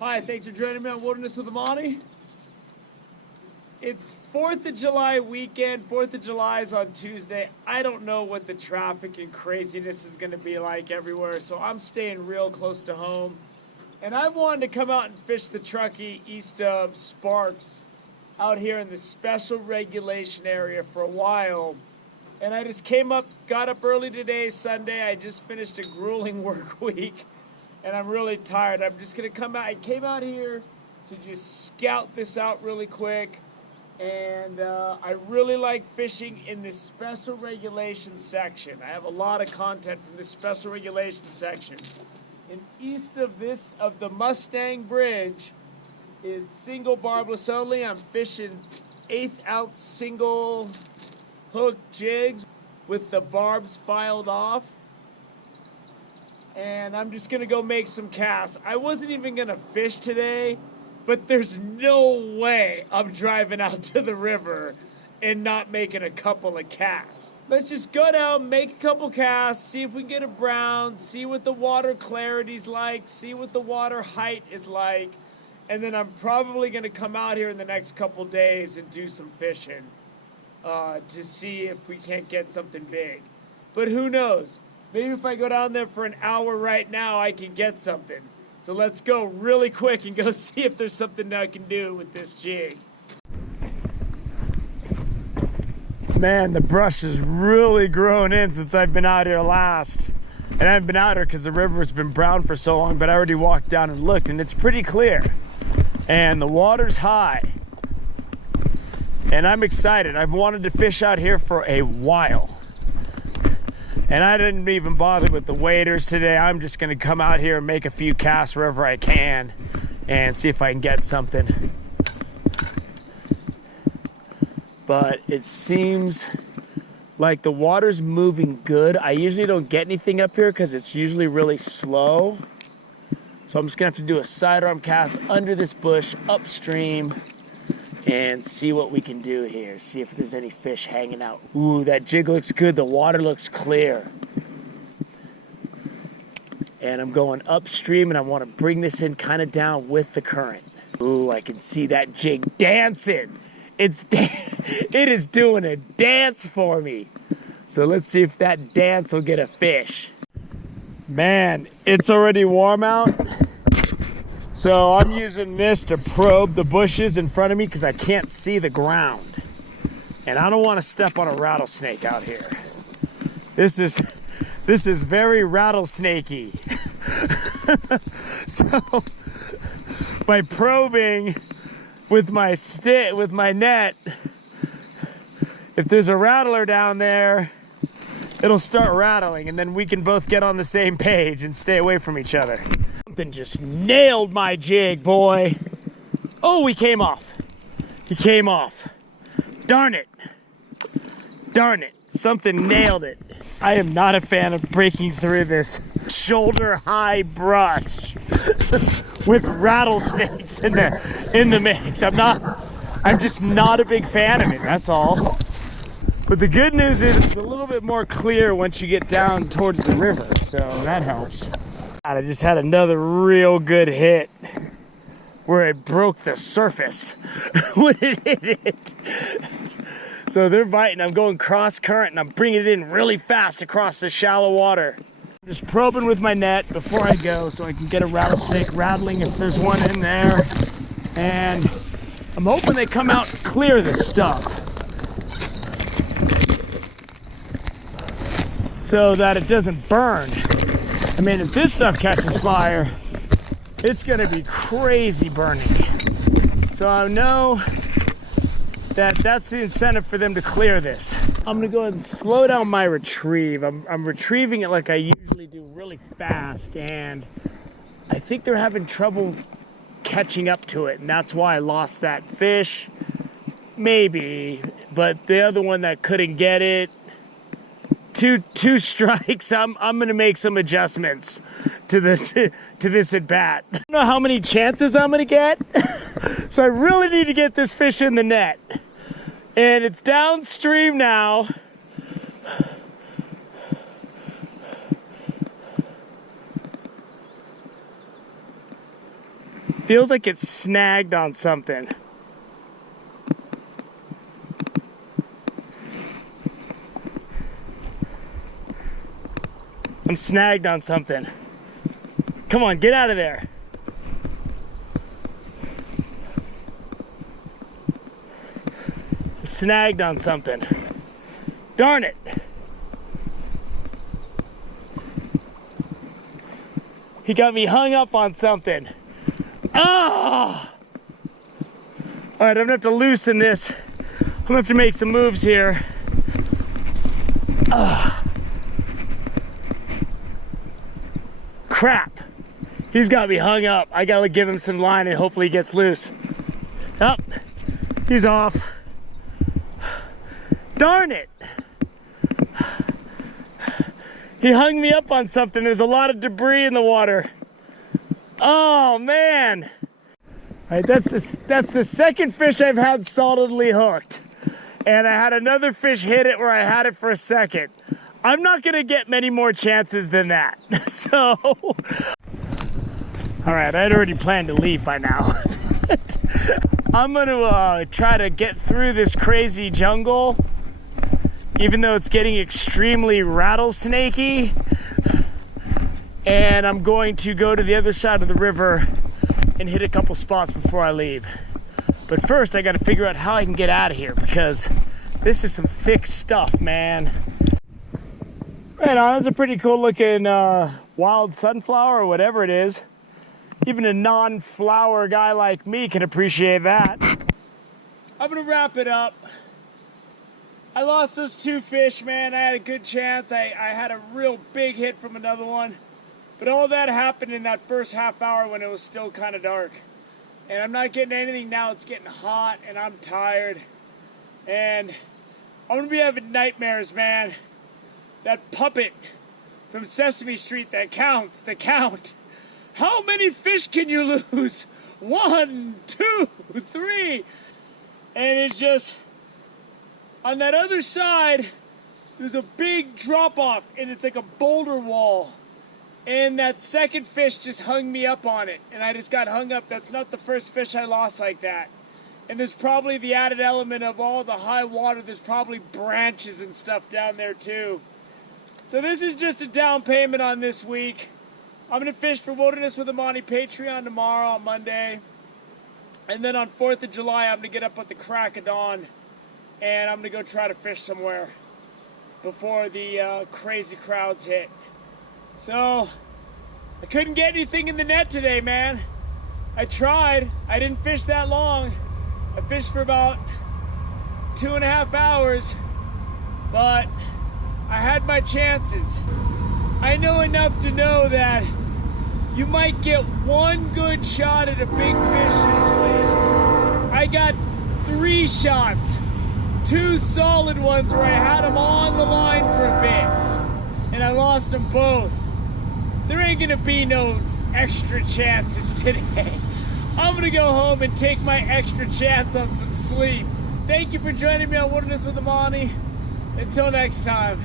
Hi, thanks for joining me on Wilderness with Amani. It's 4th of July weekend. 4th of July is on Tuesday. I don't know what the traffic and craziness is going to be like everywhere, so I'm staying real close to home. And I wanted to come out and fish the Truckee east of Sparks out here in the special regulation area for a while. And I just got up early today, Sunday. I just finished a grueling work week. And I'm really tired. I'm just gonna come out. I came out here to just scout this out really quick, and I really like fishing in this special regulation section. I have a lot of content from this special regulation section. And east of the Mustang Bridge is single barbless only. I'm fishing 1/8 ounce single hook jigs with the barbs filed off. And I'm just gonna go make some casts. I wasn't even gonna fish today, but there's no way I'm driving out to the river and not making a couple of casts. Let's just go down, make a couple casts, see if we can get a brown, see what the water clarity's like, see what the water height is like, and then I'm probably gonna come out here in the next couple days and do some fishing to see if we can't get something big. But who knows? Maybe if I go down there for an hour right now, I can get something. So let's go really quick and go see if there's something I can do with this jig. Man, the brush has really grown in since I've been out here last. And I haven't been out here because the river's been brown for so long, but I already walked down and looked, and it's pretty clear. And the water's high. And I'm excited. I've wanted to fish out here for a while. And I didn't even bother with the waders today. I'm just gonna come out here and make a few casts wherever I can and see if I can get something. But it seems like the water's moving good. I usually don't get anything up here because it's usually really slow. So I'm just gonna have to do a sidearm cast under this bush upstream and see what we can do here. See if there's any fish hanging out. Ooh, that jig looks good. The water looks clear. And I'm going upstream, and I want to bring this in kind of down with the current. Ooh, I can see that jig dancing. It is doing a dance for me. So let's see if that dance will get a fish. Man, it's already warm out. So I'm using this to probe the bushes in front of me because I can't see the ground. And I don't want to step on a rattlesnake out here. This is very rattlesnakey. So by probing with my net, if there's a rattler down there, it'll start rattling, and then we can both get on the same page and stay away from each other. Something just nailed my jig, boy. Oh, he came off. He came off. Darn it. Darn it. Something nailed it. I am not a fan of breaking through this shoulder-high brush with rattlesnakes in the mix. I'm just not a big fan of it, that's all. But the good news is it's a little bit more clear once you get down towards the river, so that helps. I just had another real good hit where it broke the surface when it hit it. So they're biting. I'm going cross current and I'm bringing it in really fast across the shallow water. I'm just probing with my net before I go so I can get a rattlesnake rattling if there's one in there. And I'm hoping they come out and clear this stuff so that it doesn't burn. I mean, if this stuff catches fire, it's gonna be crazy burning. So I know that that's the incentive for them to clear this. I'm gonna go ahead and slow down my retrieve. I'm retrieving it like I usually do, really fast, and I think they're having trouble catching up to it, and that's why I lost that fish. Maybe, but the other one that couldn't get it, two strikes. I'm gonna make some adjustments to this at bat. I don't know how many chances I'm gonna get, so I really need to get this fish in the net. And it's downstream now. Feels like it's snagged on something. I'm snagged on something. Come on, get out of there. Snagged on something. Darn it. He got me hung up on something. Oh! All right, I'm gonna have to loosen this. I'm gonna have to make some moves here. Crap. He's got me hung up. I gotta give him some line and hopefully he gets loose. Oh, he's off. Darn it. He hung me up on something. There's a lot of debris in the water. Oh, man. All right, that's the second fish I've had solidly hooked. And I had another fish hit it where I had it for a second. I'm not gonna get many more chances than that. So, all right, I'd already planned to leave by now. I'm gonna try to get through this crazy jungle, even though it's getting extremely rattlesnakey. And I'm going to go to the other side of the river and hit a couple spots before I leave. But first, I gotta figure out how I can get out of here because this is some thick stuff, man. Right on, it's a pretty cool looking wild sunflower or whatever it is. Even a non-flower guy like me can appreciate that. I'm gonna wrap it up. I lost those two fish, man. I had a good chance. I had a real big hit from another one. But all that happened in that first half hour when it was still kind of dark. And I'm not getting anything now. It's getting hot and I'm tired. And I'm gonna be having nightmares, man. That puppet from Sesame Street that counts, the count. How many fish can you lose? 1, 2, 3. And it's just, on that other side, there's a big drop off and it's like a boulder wall. And that second fish just hung me up on it. And I just got hung up. That's not the first fish I lost like that. And there's probably the added element of all the high water. There's probably branches and stuff down there too. So this is just a down payment on this week. I'm going to fish for Wilderness with Amani Patreon tomorrow on Monday. And then on 4th of July, I'm going to get up at the crack of dawn. And I'm going to go try to fish somewhere before the crazy crowds hit. So, I couldn't get anything in the net today, man. I tried. I didn't fish that long. I fished for about 2.5 hours. But I had my chances. I know enough to know that you might get one good shot at a big fish usually. I got 3 shots, 2 solid ones where I had them on the line for a bit, and I lost them both. There ain't gonna be no extra chances today. I'm gonna go home and take my extra chance on some sleep. Thank you for joining me on Wilderness with Amani. Until next time.